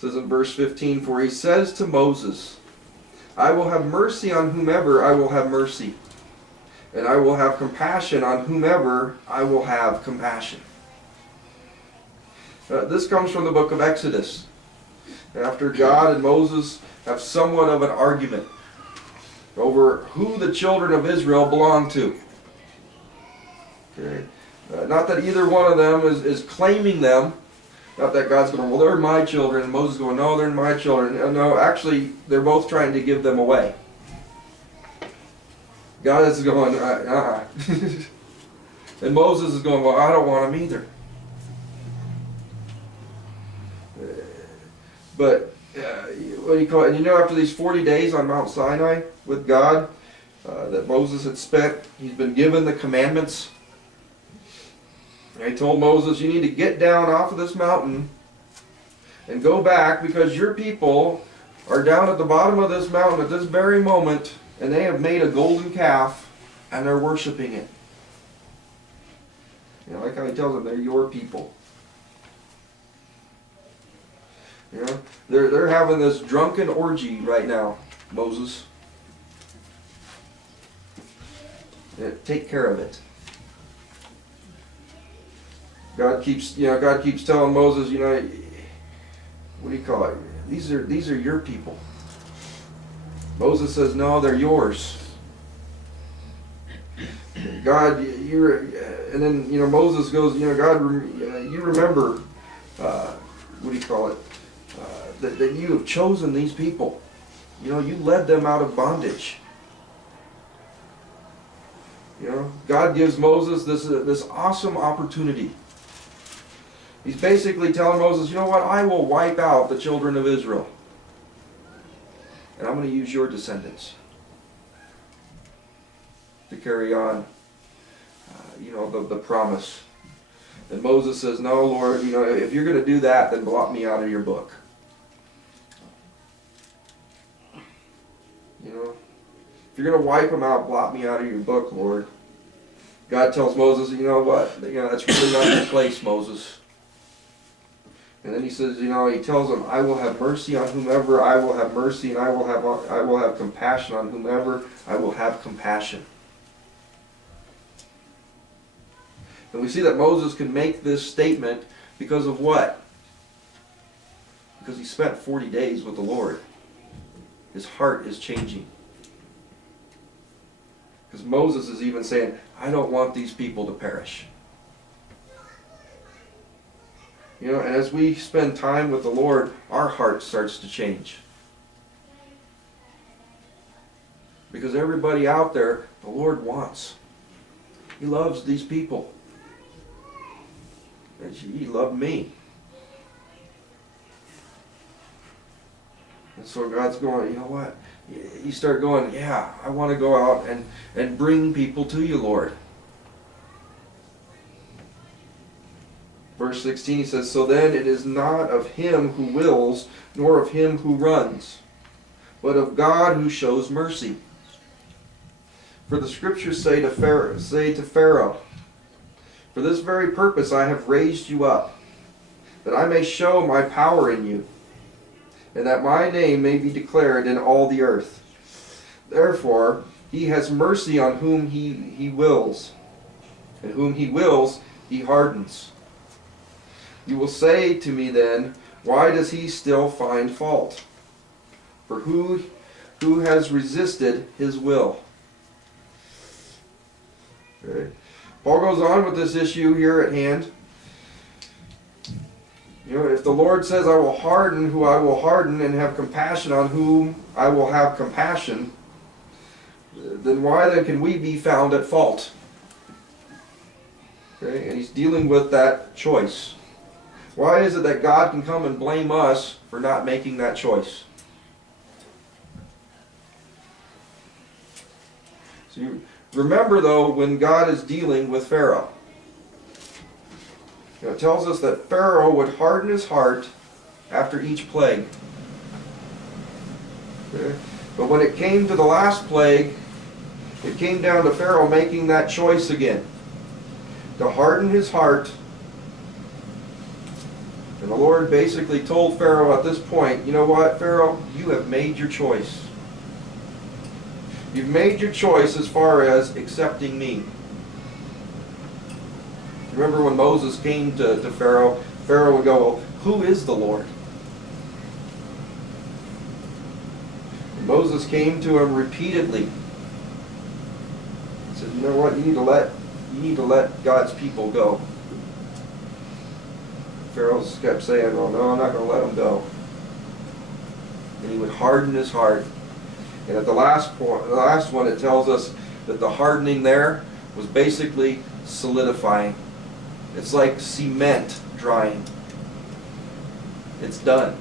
says in verse 15, "For he says to Moses, I will have mercy on whomever I will have mercy, and I will have compassion on whomever I will have compassion." This comes from the book of Exodus. After God and Moses have somewhat of an argument over who the children of Israel belong to. Okay. Not that either one of them is claiming them. Not that God's going, well, they're my children, and Moses going, no, they're my children. No, actually, they're both trying to give them away. God is going, and Moses is going, well, I don't want them either. But, what do you call it? And you know, after these 40 days on Mount Sinai with God that Moses had spent, he's been given the commandments. And he told Moses, you need to get down off of this mountain and go back, because your people are down at the bottom of this mountain at this very moment, and they have made a golden calf and they're worshiping it. You know, like how he tells them, they're your people. You know, they're having this drunken orgy right now, Moses. Take care of it. God keeps telling Moses, you know, what do you call it? These are your people. Moses says, no, they're yours. God, and then, you know, Moses goes, you know, God, you remember, what do you call it? That you have chosen these people. You know, you led them out of bondage. You know, God gives Moses this awesome opportunity. He's basically telling Moses, you know what, I will wipe out the children of Israel. And I'm going to use your descendants to carry on, you know, the promise. And Moses says, no, Lord, you know, if you're going to do that, then blot me out of your book. You know, if you're going to wipe them out, blot me out of your book, Lord. God tells Moses, you know what, you know, that's really not your place, Moses. And then he says, you know, he tells them, I will have mercy on whomever I will have mercy, and I will have compassion on whomever I will have compassion. And we see that Moses can make this statement because of what? Because he spent 40 days with the Lord. His heart is changing. Because Moses is even saying, I don't want these people to perish. You know, and as we spend time with the Lord, our heart starts to change. Because everybody out there, the Lord wants. He loves these people. And He loved me. And so God's going, you know what? You start going, yeah, I want to go out and bring people to you, Lord. Verse 16, he says, so then it is not of him who wills, nor of him who runs, but of God who shows mercy. For the scriptures say to Pharaoh, for this very purpose I have raised you up, that I may show my power in you, and that my name may be declared in all the earth. Therefore, he has mercy on whom he wills, and whom he wills he hardens. You will say to me then, why does he still find fault? For who has resisted his will? Okay. Paul goes on with this issue here at hand. You know, if the Lord says, I will harden who I will harden and have compassion on whom I will have compassion, then why then can we be found at fault? Okay, and he's dealing with that choice. Why is it that God can come and blame us for not making that choice? So you remember, though, when God is dealing with Pharaoh. You know, it tells us that Pharaoh would harden his heart after each plague. Okay? But when it came to the last plague, it came down to Pharaoh making that choice again. To harden his heart And the Lord basically told Pharaoh at this point, you know what, Pharaoh, you have made your choice. You've made your choice as far as accepting me. Remember when Moses came to Pharaoh, Pharaoh would go, well, who is the Lord? And Moses came to him repeatedly. He said, you know what, you need to let God's people go. Pharaoh kept saying, well, no, I'm not going to let them go. And he would harden his heart. And at the last one, it tells us that the hardening there was basically solidifying. It's like cement drying. It's done.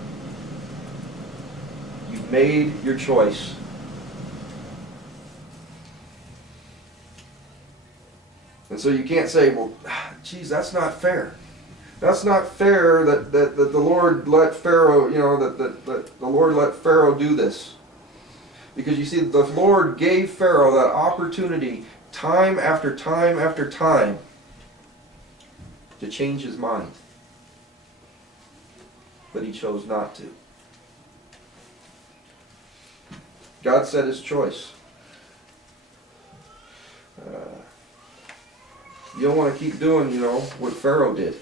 You've made your choice. And so you can't say, well, geez, that's not fair. That's not fair that the Lord let Pharaoh, that the Lord let Pharaoh do this. Because you see, the Lord gave Pharaoh that opportunity time after time after time to change his mind. But he chose not to. God said his choice. You don't want to keep doing, what Pharaoh did.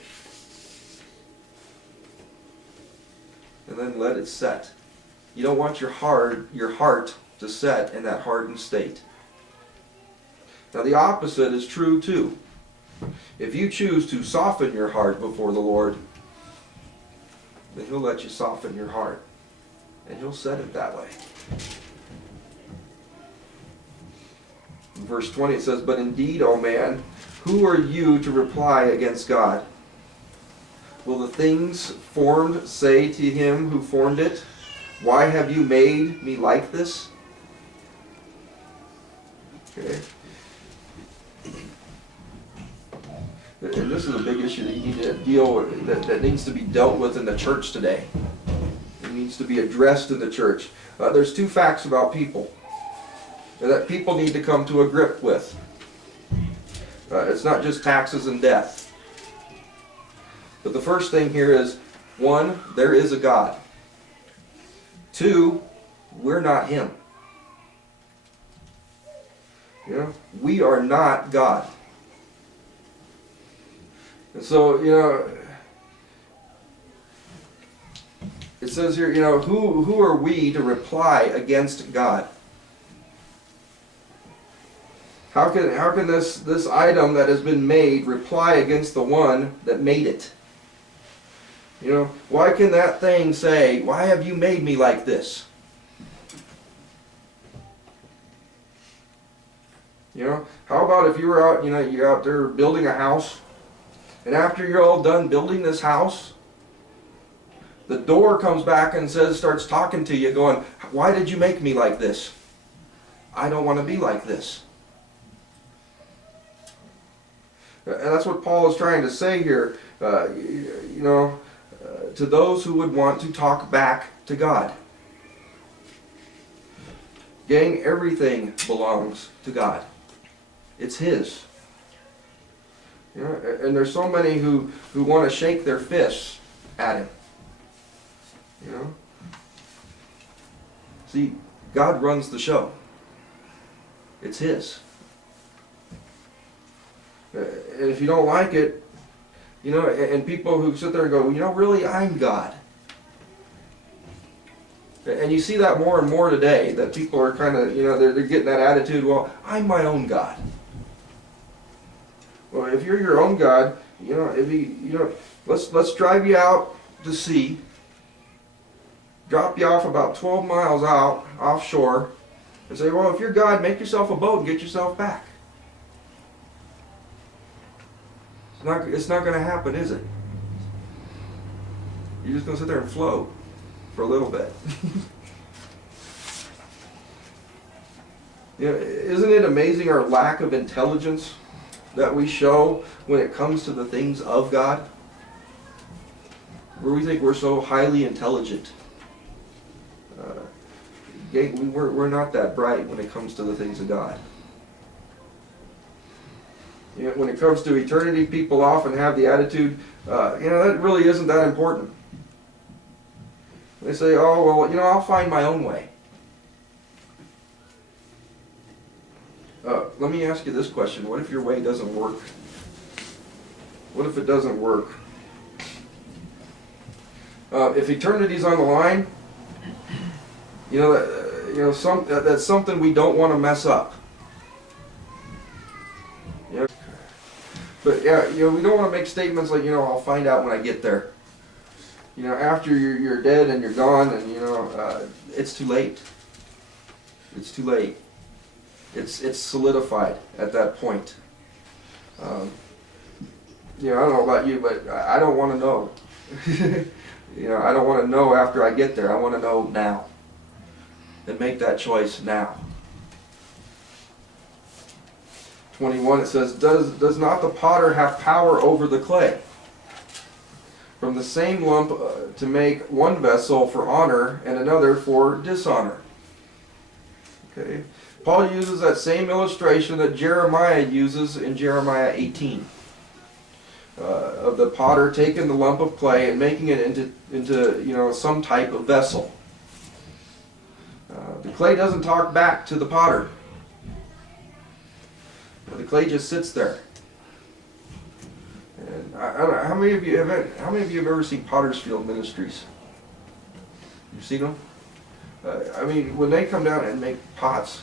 And then let it set. You don't want your heart to set in that hardened state. Now the opposite is true too. If you choose to soften your heart before the Lord, then he'll let you soften your heart. And he'll set it that way. In verse 20 it says, but indeed, O man, who are you to reply against God? Will the things formed say to him who formed it, why have you made me like this? Okay. And this is a big issue that you need to deal with, that needs to be dealt with in the church today. It needs to be addressed in the church. There's two facts about people that people need to come to a grip with. It's not just taxes and death. But the first thing here is, one, there is a God. Two, we're not him. We are not God. And so, it says here, who are we to reply against God? How can this item that has been made reply against the one that made it? Why can that thing say, why have you made me like this? How about if you were out, you're out there building a house, and after you're all done building this house, the door comes back and starts talking to you, going, why did you make me like this? I don't want to be like this. And that's what Paul is trying to say here, to those who would want to talk back to God. Gang, everything belongs to God. It's his. And there's so many who want to shake their fists at him. See, God runs the show. It's his. And if you don't like it, and people who sit there and go, really, I'm God. And you see that more and more today, that people are kind of, they're getting that attitude, well, I'm my own God. Well, if you're your own God, let's drive you out to sea, drop you off about 12 miles out offshore, and say, well, if you're God, make yourself a boat and get yourself back. It's not going to happen, is it? You're just going to sit there and float for a little bit. Isn't it amazing our lack of intelligence that we show when it comes to the things of God? Where we think we're so highly intelligent. We're not that bright when it comes to the things of God. When it comes to eternity, people often have the attitude, that really isn't that important. They say, oh, well, I'll find my own way. Let me ask you this question. What if your way doesn't work? What if it doesn't work? If eternity's on the line, that's something we don't want to mess up. But we don't want to make statements like, I'll find out when I get there. After you're dead and you're gone, and it's too late. It's too late. It's solidified at that point. I don't know about you, but I don't want to know. I don't want to know after I get there. I want to know now. And make that choice now. 21, it says, Does not the potter have power over the clay? From the same lump to make one vessel for honor and another for dishonor. Okay. Paul uses that same illustration that Jeremiah uses in Jeremiah 18. Of the potter taking the lump of clay and making it into some type of vessel. The clay doesn't talk back to the potter. The clay just sits there. And I don't know, how many of you have ever seen Potter's Field Ministries? You've seen them? When they come down and make pots,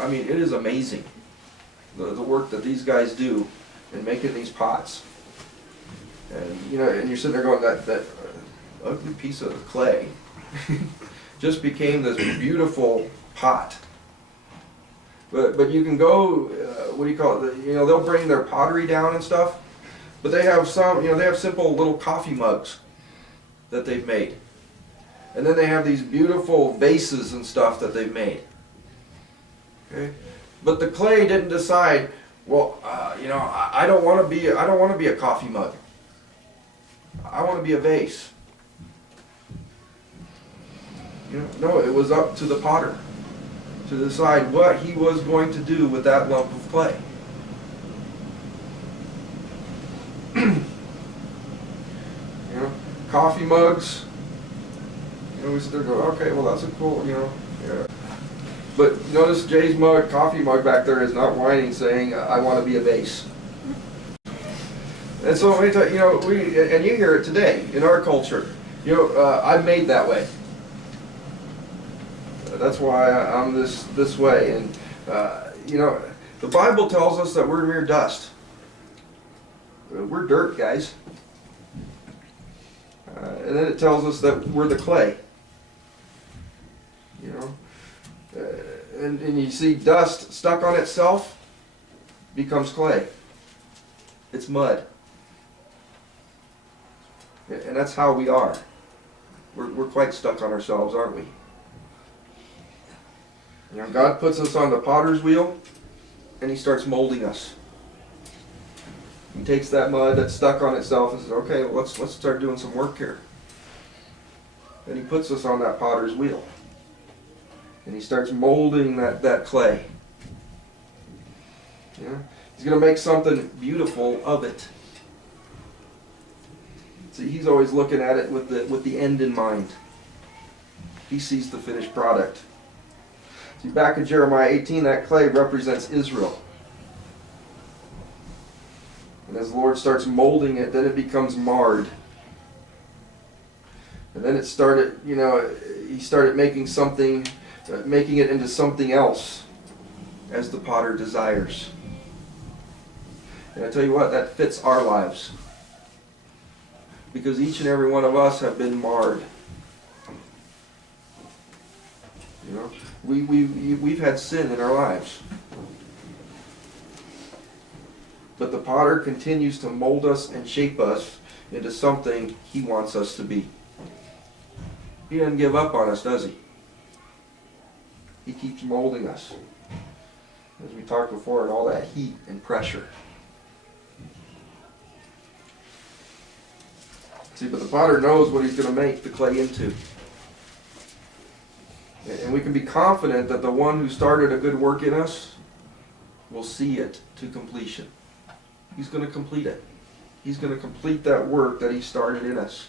it is amazing the work that these guys do in making these pots. And you're sitting there going, that ugly piece of clay just became this beautiful pot. But you can go, what do you call it? They'll bring their pottery down and stuff, but they have they have simple little coffee mugs that they've made. And then they have these beautiful vases and stuff that they've made. Okay? But the clay didn't decide, I don't want to be a coffee mug. I want to be a vase. No, it was up to the potter to decide what he was going to do with that lump of clay. Coffee mugs. We sit there and go, okay, well that's a cool, yeah. But notice Jay's coffee mug back there is not whining, saying, I want to be a vase. And so, and you hear it today in our culture. I'm made that way. That's why I'm this way. And, the Bible tells us that we're mere dust. We're dirt, guys. And then it tells us that we're the clay. And you see dust stuck on itself becomes clay. It's mud. And that's how we are. We're quite stuck on ourselves, aren't we? God puts us on the potter's wheel and he starts molding us. He takes that mud that's stuck on itself and says, okay, well, let's start doing some work here. And he puts us on that potter's wheel. And he starts molding that clay. He's going to make something beautiful of it. See, he's always looking at it with the end in mind. He sees the finished product. See, back in Jeremiah 18, that clay represents Israel. And as the Lord starts molding it, then it becomes marred. And then it started, he started making it into something else as the potter desires. And I tell you what, that fits our lives. Because each and every one of us have been marred. We've had sin in our lives. But the potter continues to mold us and shape us into something he wants us to be. He doesn't give up on us, does he? He keeps molding us. As we talked before, and all that heat and pressure. See, but the potter knows what he's going to make the clay into. And we can be confident that the one who started a good work in us will see it to completion. He's going to complete it. He's going to complete that work that he started in us.